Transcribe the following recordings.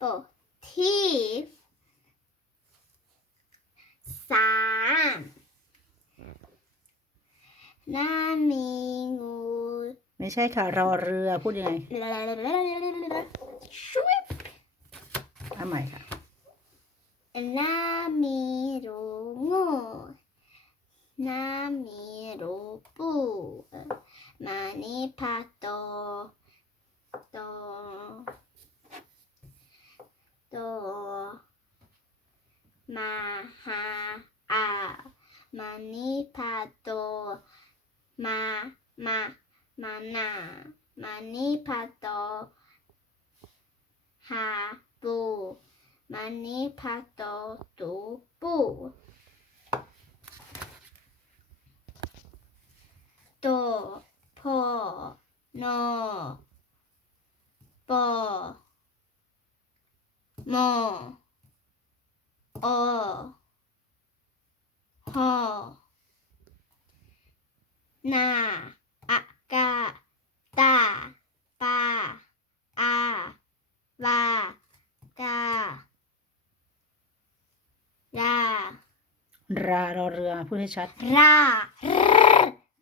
ปที่สามน้ามีงู ไม่ใช่ค่ะ รอเรือพูดยังไงช่วยเอาใหม่ค่ะน้ามีรูงูน้ามีรูปูมานิพาโตโตโตมาหาอามานิ พาโต มามามานามานิพาโตหาปูมานิพาโตตูปูโตพอโนปอมอโอหอ นาอากาตาปาอาวากาลารา รอเรือ พูดให้ชัด รา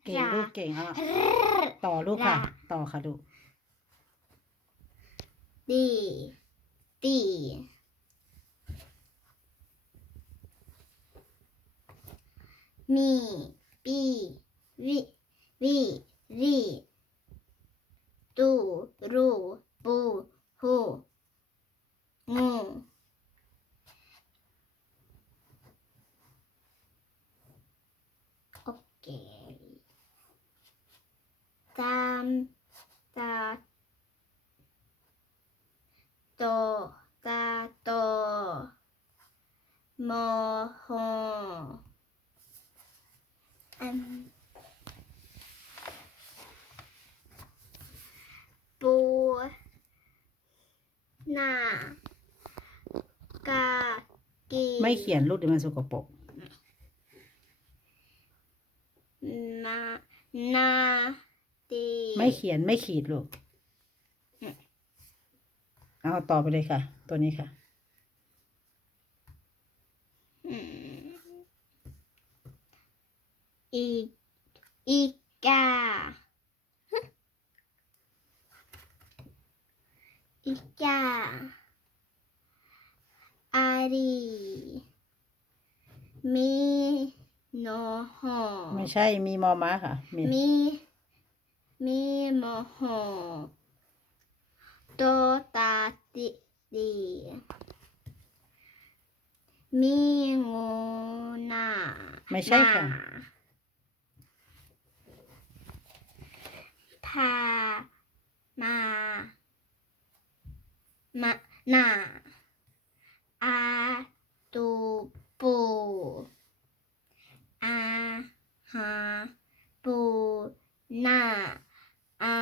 เก่งลูกเก่งอะต่อลูกค่ะ ต่อค่ะลูกดีตีมีปีวิ วิรีตูรูปูหูงูโอเคตามตา โตตาโตโมโหอันปู หน้ากากีไม่เขียนลูกเดี๋ยวมันสกปรกนานาตีไม่เขียนไม่ขีดลูกเอาต่อไปเลยค่ะ ตัวนี้ค่ะอืมอีอีกาอีกา อารีมีโนโฮไม่ใช่มีมอม้าค่ะ มีมีมีโมโหโตตาติดีมีงูนาไม่ใช่ค่ะนาพามา มานาอาตูปูอาหาปูนาอา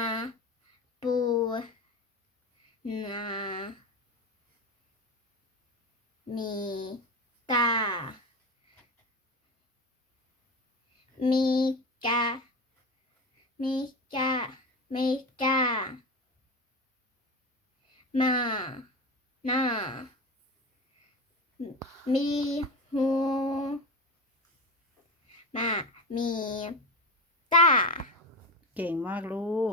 ปูนามีตามีกามีกามีกา หน้า มีหูมามีตา เก่งมากลูก